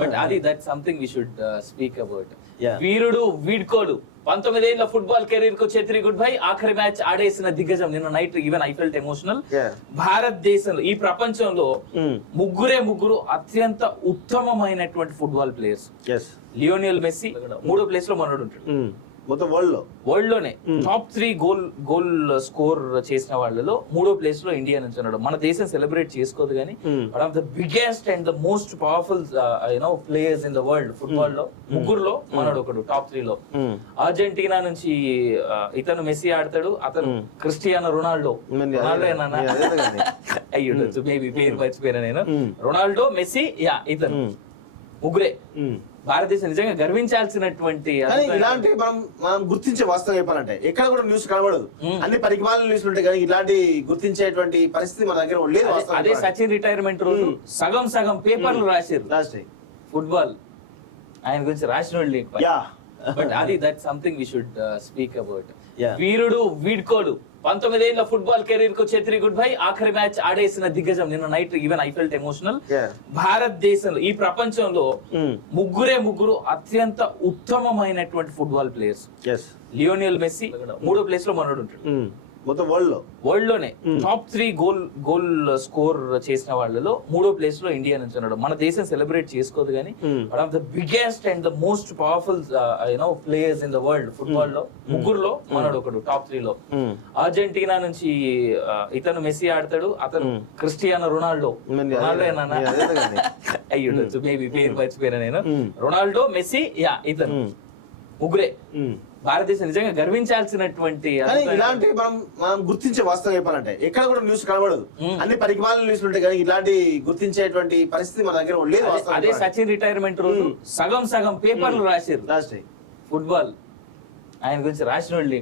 But అది that something we should speak about. Yeah. వీరుడు వీడ్కోలు 19 ఏళ్ల ఫుట్బాల్ కెరీర్ కు ఛత్రి గుడ్ బై. ఆఖరి మ్యాచ్ ఆడేసిన దిగ్గజం. నిన్న night even I felt emotional. Yeah. భారతదేశంలో ఈ ప్రపంచంలో ముగ్గురు అత్యంత ఉత్తమమైనటువంటి ఫుట్బాల్ ప్లేయర్స్. లియోనియల్ మెస్సీ 3వ ప్లేస్ లో మనోడు ఉంటాడు మొత్తం వరల్డ్ లోనే. టాప్ 3 గోల్ స్కోర్ చేసిన వాళ్ళలో 3వ ప్లేస్ లో ఇండియా నుంచి ఉన్నాడు. మన దేశం సెలబ్రేట్ చేసుకోదు కానీ one of the biggest and the most powerful players in the world football లో ముగ్గురులో మనోడు ఒకడు టాప్ 3 లో. అర్జెంటీనా నుంచి ఇతను మెస్సీ ఆడతాడు, అతను క్రిస్టియానో రొనాల్డో. అయ్యుండొచ్చు మేబీ పేరు మర్చిపోయినా నేను. రొనాల్డో, మెస్సీ, ఇతను ముగ్గురే భారతదేశం నిజంగా గర్వించాల్సినటువంటి. ఇలాంటి మనం గుర్తించే వాస్తవం చెప్పాలంటే ఎక్కడ కూడా న్యూస్ కనబడదు. అన్ని పరిమాణాల న్యూస్ ఉంటాయి కానీ ఇలాంటి గుర్తించేటువంటి పరిస్థితి మన దగ్గర లేదు. అదే సచిన్ రిటైర్మెంట్ రోజు సగం పేపర్లు రాశారు ఫుట్బాల్ ఆయన గురించి రాసిన వాళ్ళు. బట్ అది that something we should speak about. వీరుడు వీడ్కోలు 19 ఏళ్ల ఫుట్బాల్ కెరీర్ కు ఛత్రి గుడ్ బై. ఆఖరి మ్యాచ్ ఆడేసిన దిగ్గజం. నిన్న night even I felt emotional. భారతదేశంలో ఈ ప్రపంచంలో ముగ్గురు అత్యంత ఉత్తమమైనటువంటి ఫుట్బాల్ ప్లేయర్స్. లియోనియల్ మెస్సీ 3వ ప్లేస్ లో మనోడు ఉంటాడు మొత్తం వరల్డ్ లోనే. టాప్ 3 గోల్ స్కోర్ చేసిన వాళ్ళలో 3వ ప్లేస్ లో ఇండియా నుంచి ఉన్నాడు. మన దేశం సెలబ్రేట్ చేసుకోదు కానీ one of the biggest and the most powerful players in the world football లో ముగ్గురులో మనోడు ఒకడు టాప్ 3 లో. అర్జెంటీనా నుంచి ఇతను మెస్సీ ఆడతాడు, అతను క్రిస్టియానో రొనాల్డో. అయ్యుండొచ్చు మేబీ పేరు మర్చిపోయినా నేను. రొనాల్డో, మెస్సీ, ఇతను ముగ్గురే భారతదేశం నిజంగా గర్వించాల్సినటువంటి. ఇలాంటి మనం గుర్తించే వాస్తవం చెప్పాలంటే ఎక్కడ కూడా న్యూస్ కనబడదు. అన్ని పరిమాణాల న్యూస్ ఉంటాయి కానీ ఇలాంటి గుర్తించేటువంటి పరిస్థితి మన దగ్గర లేదు. అదే సచిన్ రిటైర్మెంట్ రోజు సగం పేపర్లు రాశారు ఫుట్బాల్ ఆయన గురించి రాసిన వాళ్ళు.